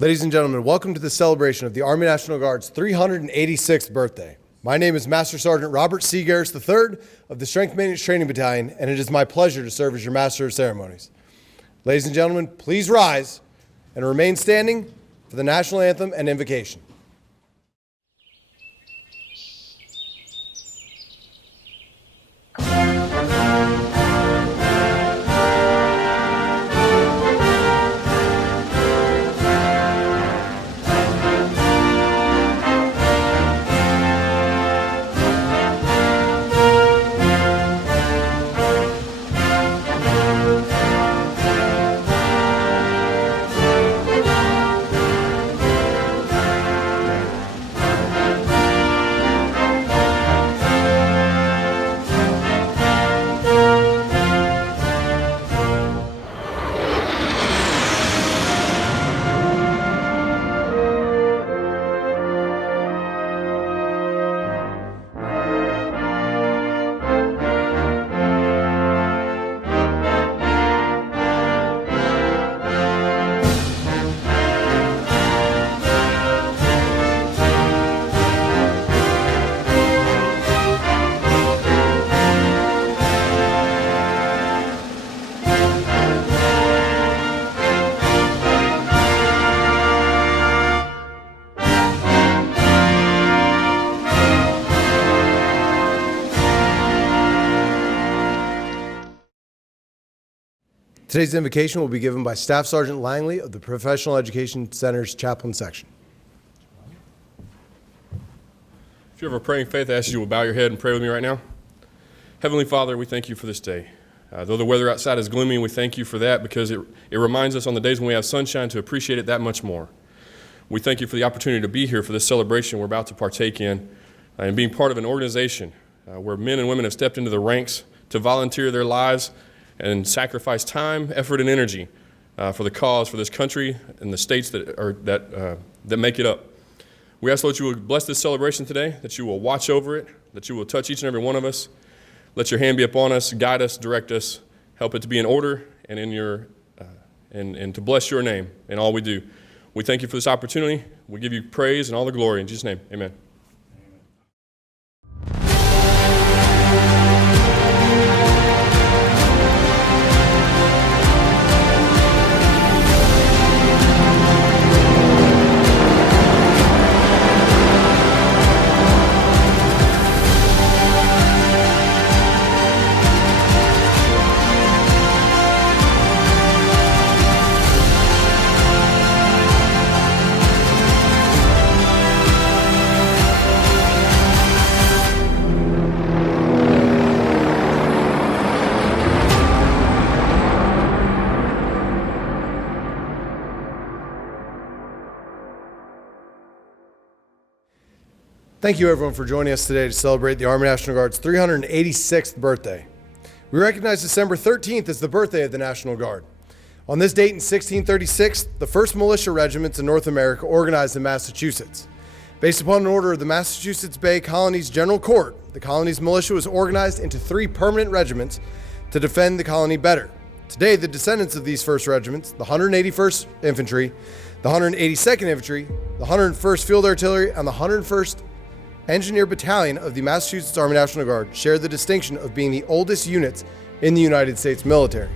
Ladies and gentlemen, welcome to the celebration of the Army National Guard's 386th birthday. My name is Master Sergeant Robert C. Garris III of the Strength Maintenance Training Battalion, and it is my pleasure to serve as your Master of Ceremonies. Ladies and gentlemen, please rise and remain standing for the National Anthem and Invocation. Today's invocation will be given by Staff Sergeant Langley of the Professional Education Center's Chaplain Section. If you have a praying faith, I ask you to bow your head and pray with me right now. Heavenly Father, we thank you for this day. Though the weather outside is gloomy, we thank you for that because it reminds us on the days when we have sunshine to appreciate it that much more. We thank you for the opportunity to be here for this celebration we're about to partake in and being part of an organization where men and women have stepped into the ranks to volunteer their lives and sacrifice time, effort, and energy for the cause, for this country and the states that make it up. We ask, Lord, you will bless this celebration today, that you will watch over it, that you will touch each and every one of us. Let your hand be upon us, guide us, direct us, help it to be in order and and to bless your name in all we do. We thank you for this opportunity. We give you praise and all the glory. In Jesus' name, amen. Thank you, everyone, for joining us today to celebrate the Army National Guard's 386th birthday. We recognize December 13th as the birthday of the National Guard. On this date in 1636, the first militia regiments in North America organized in Massachusetts. Based upon an order of the Massachusetts Bay Colony's General Court, the colony's militia was organized into 3 permanent regiments to defend the colony better. Today, the descendants of these first regiments, the 181st Infantry, the 182nd Infantry, the 101st Field Artillery, and the 101st Engineer Battalion of the Massachusetts Army National Guard share the distinction of being the oldest units in the United States military.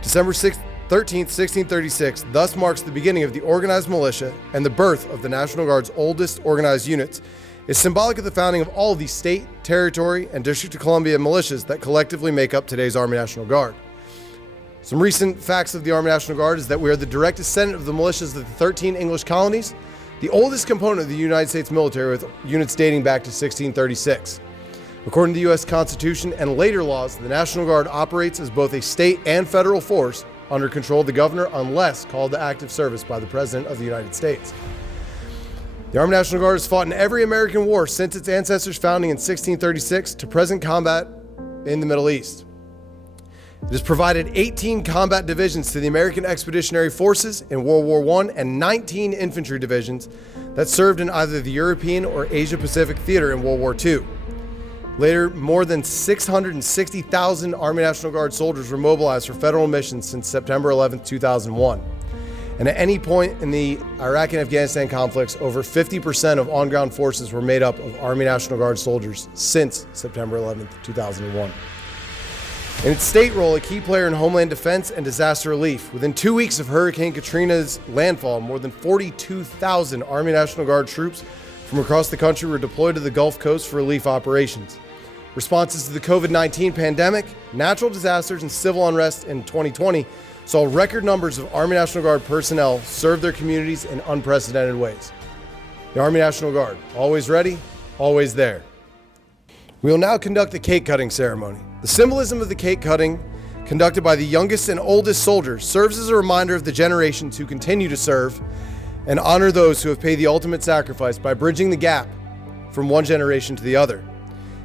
December 13th, 1636 thus marks the beginning of the organized militia, and the birth of the National Guard's oldest organized units is symbolic of the founding of all of the state, territory, and District of Columbia militias that collectively make up today's Army National Guard. Some recent facts of the Army National Guard is that we are the direct descendant of the militias of the 13 English colonies, the oldest component of the United States military with units dating back to 1636. According to the U.S. Constitution and later laws, the National Guard operates as both a state and federal force under control of the governor unless called to active service by the President of the United States. The Army National Guard has fought in every American war since its ancestors' founding in 1636 to present combat in the Middle East. It has provided 18 combat divisions to the American Expeditionary Forces in World War I and 19 infantry divisions that served in either the European or Asia-Pacific theater in World War II. Later, more than 660,000 Army National Guard soldiers were mobilized for federal missions since September 11, 2001. And at any point in the Iraq and Afghanistan conflicts, over 50% of on-ground forces were made up of Army National Guard soldiers since September 11th, 2001. In its state role, a key player in homeland defense and disaster relief, within 2 weeks of Hurricane Katrina's landfall, more than 42,000 Army National Guard troops from across the country were deployed to the Gulf Coast for relief operations. Responses to the COVID-19 pandemic, natural disasters, and civil unrest in 2020 saw record numbers of Army National Guard personnel serve their communities in unprecedented ways. The Army National Guard, always ready, always there. We will now conduct the cake cutting ceremony. The symbolism of the cake cutting, conducted by the youngest and oldest soldiers, serves as a reminder of the generations who continue to serve and honor those who have paid the ultimate sacrifice by bridging the gap from one generation to the other.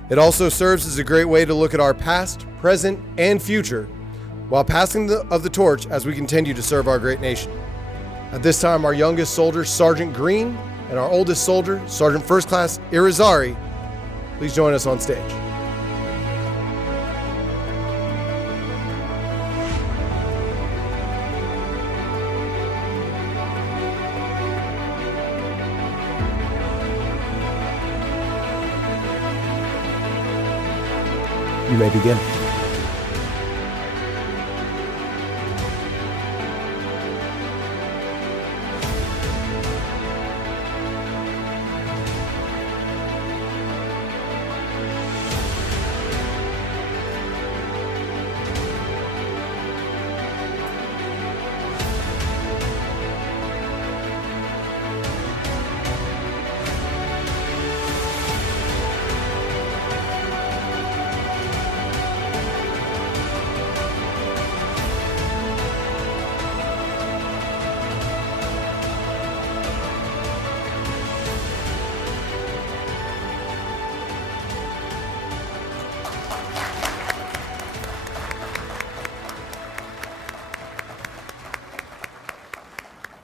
It also serves as a great way to look at our past, present, and future while passing the torch as we continue to serve our great nation. At this time, our youngest soldier, Sergeant Green, and our oldest soldier, Sergeant First Class Irizarry, please join us on stage. You may begin.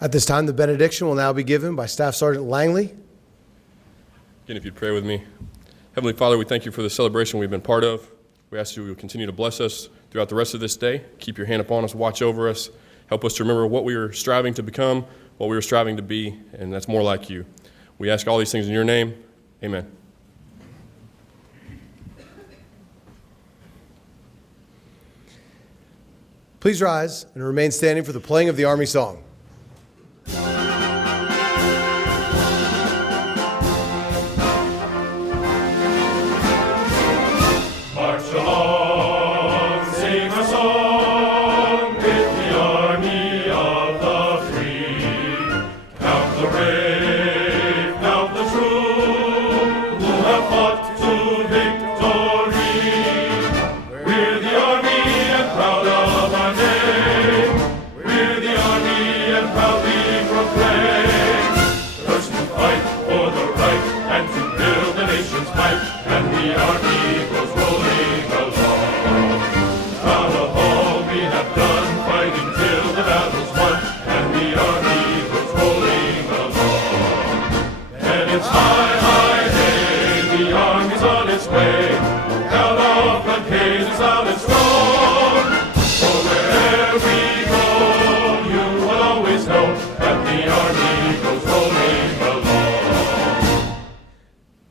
At this time, the benediction will now be given by Staff Sergeant Langley. Again, if you'd pray with me. Heavenly Father, we thank you for the celebration we've been part of. We ask you to continue to bless us throughout the rest of this day. Keep your hand upon us, watch over us. Help us to remember what we are striving to become, what we are striving to be, and that's more like you. We ask all these things in your name. Amen. Please rise and remain standing for the playing of the Army song.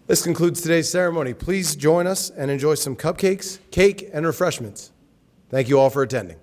This concludes today's ceremony. Please join us and enjoy some cupcakes, cake, and refreshments. Thank you all for attending.